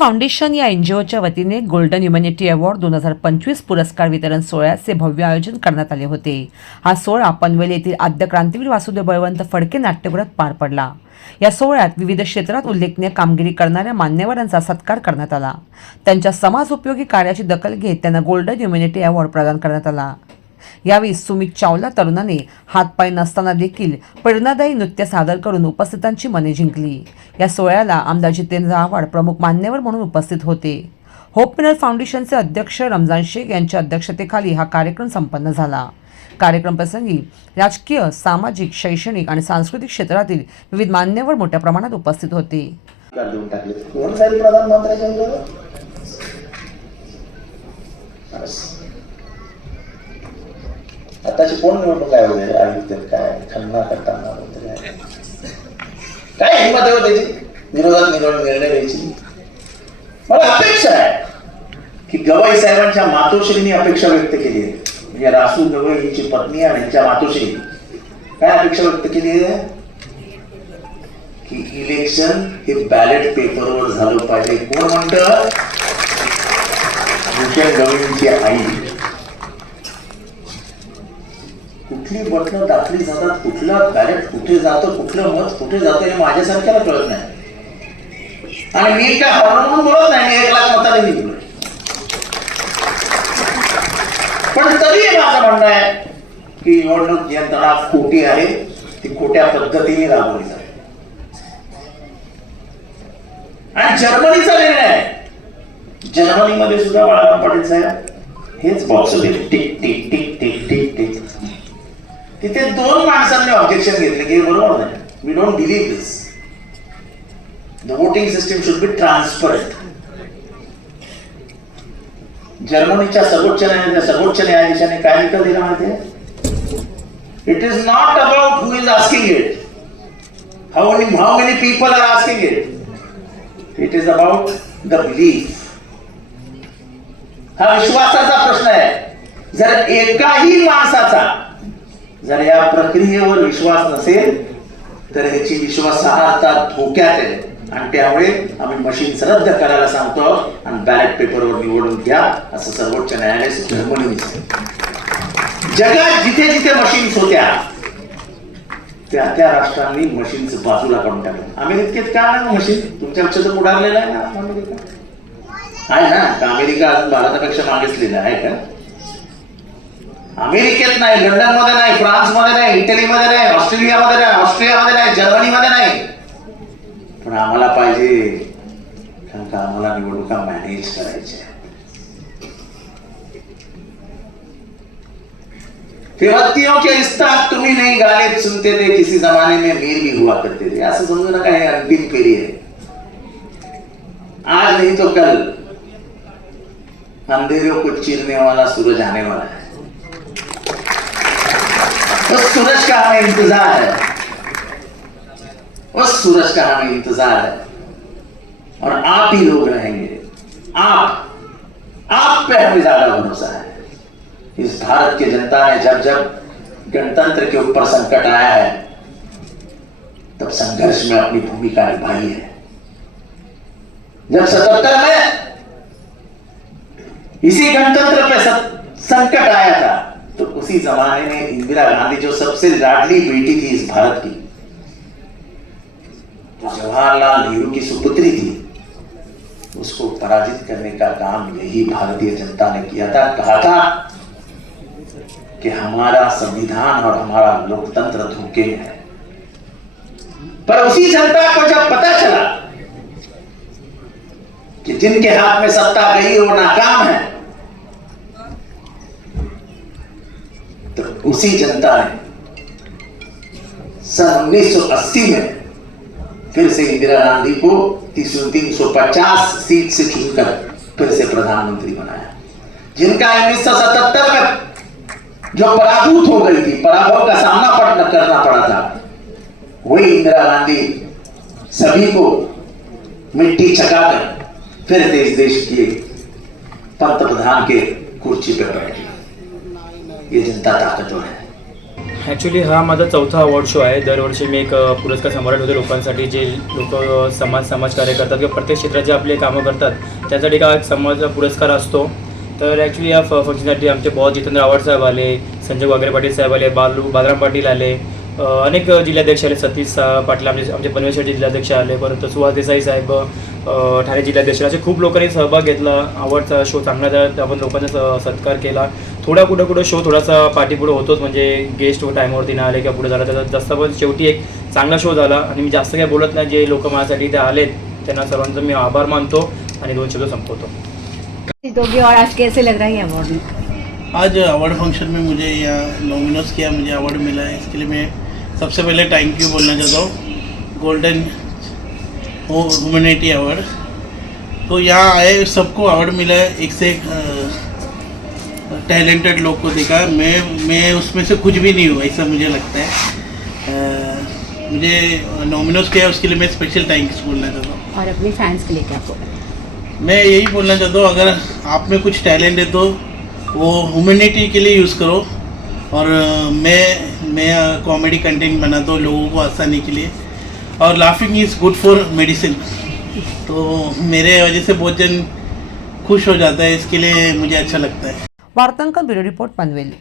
Foundation या N G ओच्या वतीने गोल्डन ह्युमॅनिटी अवॉर्ड दोन हजार पंचवीस पुरस्कार वितरण सोहळ्याचे भव्य आयोजन करण्यात आले होते. हा सोहळा पनवेल येथील आद्य क्रांतीवीर वासुदेव बळवंत फडके नाट्यगृहात पार पडला. या सोहळ्यात विविध क्षेत्रात उल्लेखनीय कामगिरी करणाऱ्या मान्यवरांचा सत्कार करण्यात आला. त्यांच्या समाज उपयोगी कार्याची दखल घेत त्यांना गोल्डन ह्युमॅनिटी अवॉर्ड प्रदान करण्यात आला. यावेळी सुमित चावला तरुणाने हातपाय नसताना देखील प्रेरणादायी नृत्य सादर करून उपस्थितांची मने जिंकली. या सोहळ्याला आमदार जितेंद्र आव्हाड प्रमुख मान्यवर म्हणून उपस्थित होते. होप मिनल फाउंडेशनचे अध्यक्ष रमजान शेख यांच्या अध्यक्षतेखाली हा कार्यक्रम संपन्न झाला. कार्यक्रम प्रसंगी राजकीय सामाजिक शैक्षणिक आणि सांस्कृतिक क्षेत्रातील विविध मान्यवर मोठ्या प्रमाणात उपस्थित होते. प्रधानमंत्री आताची कोण निवडणूक आहे वगैरे आयुक्त काय खन्ना करताना वगैरे काय हिंमत आहे हो त्याची? विरोधात निवड निर्णय घ्यायची. मला अपेक्षा आहे की गवई साहेबांच्या मातोश्रींनी अपेक्षा व्यक्त केली आहे. म्हणजे रासू गवई यांची पत्नी आणि यांच्या मातोश्री. काय अपेक्षा व्यक्त केली आहे? की इलेक्शन हे बॅलेट पेपरवर झालं पाहिजे. कोण म्हणतं? भूषण गवळींची आई. कुठली बटणं दाखली जातात कुठला बॅलेट कुठे जातं कुठलं मत कुठे जातं हे माझ्यासारख्याला कळत नाही. आणि मी काय हॉर्मोन बोलत नाही एक लाख मताने बोलत पण तरी माझं म्हणणं आहे की निवडणूक यंत्रणा खोटी आहे ती खोट्या पद्धतीने राबवली जाते. आणि जर्मनीचा निर्णय आहे. जर्मनीमध्ये सुद्धा बाळाराम पाटील साहेब हेच बॉक्स दिले टिक टिक टिक तिथे दोन माणसांनी ऑब्जेक्शन घेतले की बरोबर नाही. We don't believe this the voting system should be transparent जर्मनीच्या सर्वोच्च न्यायालयाच्या सर्वोच्च न्यायाधीशाने काय निकाल दिला माहिती it is not about who is asking it how many how many people are asking it it is about the belief हा विश्वासाचा प्रश्न आहे. जर एकाही माणसाचा जर या प्रक्रियेवर विश्वास नसेल तर ह्याची विश्वासार्हता धोक्यात आहे. आणि त्यामुळे आम्ही मशीन्स रद्द करायला सांगतो आणि बॅलेट पेपरवर निवडून घ्या असं सर्वोच्च न्यायालय जर्मनीने जगात जिथे जिथे मशीन्स होत्या त्या त्या राष्ट्रांनी मशीन्स बाजूला काढून टाकल्या अमेरिकेत का नाही मशीन तुमच्या तर उडारलेलं आहे ना अमेरिका? आहे ना का अमेरिका अजून भारतापेक्षा मागितलेलं आहे का? अमेरिकेत नाही लंडनमध्ये नाही फ्रान्समध्ये नाही इटलीमध्ये नाही ऑस्ट्रेलियामध्ये नाही ऑस्ट्रियामध्ये नाही जर्मनीमध्ये नाही. पण आम्हाला पाहिजे कारण का आम्हाला निवडणुका मॅनेज करायच्या विभक्तियों के इस तुम ही नहीं गालिब सुनते थे किसी जमाने में मीर भी हुआ करते थे. असं समजू ना हे अंतिम पीढ़ी है आज नहीं तो कल. अंधेरों को चीरने वाला सूरज आने वाला है. उस सूरज का हमें इंतज़ार है। उस सूरज का हमें इंतज़ार है। और आप ही लोग रहेंगे। आप आप पे हमें ज़्यादा भरोसा है। इस भारत की जनता ने जब जब गणतंत्र के ऊपर संकट आया है, तब संघर्ष में अपनी भूमिका निभाई है। जब सतहत्तर में इसी गणतंत्र पे संकट आया था उसी जमाने में इंदिरा गांधी जो सबसे लाडली बेटी थी इस भारत की जवाहरलाल नेहरू की सुपुत्री थी, उसको पराजित करने का काम यही भारतीय जनता ने किया था। कहा था कि हमारा संविधान और हमारा लोकतंत्र धोखे में है। पर उसी जनता को जब पता चला कि जिनके हाथ में सत्ता गई वो नाकाम है उसी जनता ने सन 1980 में फिर से इंदिरा गांधी को तीन सौ पचास सीट से चुनकर फिर से प्रधानमंत्री बनाया। जिनका उन्नीस सौ सतहत्तर में जो पराभूत हो गई थी, पराभव का सामना पड़ करना पड़ा था, वही इंदिरा गांधी सभी को मिट्टी चकाकर फिर से इस देश के पंत प्रधान के कुर्सी पर बैठी ये जनता ताकतवर है। ॲक्च्युली हा माझा चौथा अवॉर्ड शो आहे. दरवर्षी मी एक पुरस्कार सम्राट होते लोकांसाठी जे लोक समाज समाजकार्य करतात किंवा प्रत्येक क्षेत्रात जे आपले कामं करतात त्यासाठी का एक समाज पुरस्कार असतो. तर ॲक्च्युली या फ फंक्शनसाठी आमचे बॉस जितेंद्र आव्हाड साहेब आले संजय वागरे पाटील साहेब आले बालू बालराम पाटील आले अनेक जिल्हाध्यक्ष आले सतीश पाटील आमचे आमचे पनवेश्वरचे जिल्हाध्यक्ष आले परत सुहास देसाई साहेब ठाणे जिल्हाध्यक्ष असे खूप लोकांनी सहभाग घेतला. आवडचा शो चांगला झाला. आपण लोकांचा स- सत्कार केला. थोडा कुठं कुठं शो थोडासा पाठीपुढे होतोच म्हणजे गेस्ट टाईमवरती नाही आले किंवा पुढे झाला त्याचा जास्त पण शेवटी एक चांगला शो झाला. आणि मी जास्त काय बोलत नाही जे लोक माझ्यासाठी इथे आलेत त्यांना सर्वांचा मी आभार मानतो आणि दोन शब्द संपवतो. और आज कैसे लग रहा है ये अवार्ड में? आज अवार्ड फंक्शन में मुझे यहाँ नॉमिनस किया मुझे अवार्ड मिला है। इसके लिए मैं सबसे पहले थैंक यू बोलना चाहता हूँ। गोल्डन ह्यूमैनिटी अवार्ड तो यहाँ आए सबको अवार्ड मिला है। एक से एक टैलेंटेड लोग को देखा। मैं मैं उसमें से कुछ भी नहीं हूँ ऐसा मुझे लगता है। अ, मुझे नॉमिनस किया उसके लिए मैं स्पेशल थैंक्स बोलना चाहता हूँ। और अपने फैंस के लिए क्या बोला? मैं यही बोलना चाहता हूँ अगर आप में कुछ टैलेंट है तो वो ह्यूमनिटी के लिए यूज़ करो। और मैं मैं कॉमेडी कंटेंट बनाता हूँ लोगों को आसानी के लिए। और laughing is good for medicine तो मेरे वजह से बहुत जन खुश हो जाता है इसके लिए मुझे अच्छा लगता है। വാർത്തങ്ങൾ ബ്യൂറോ റിപ്പോർട്ട് പനുവേലി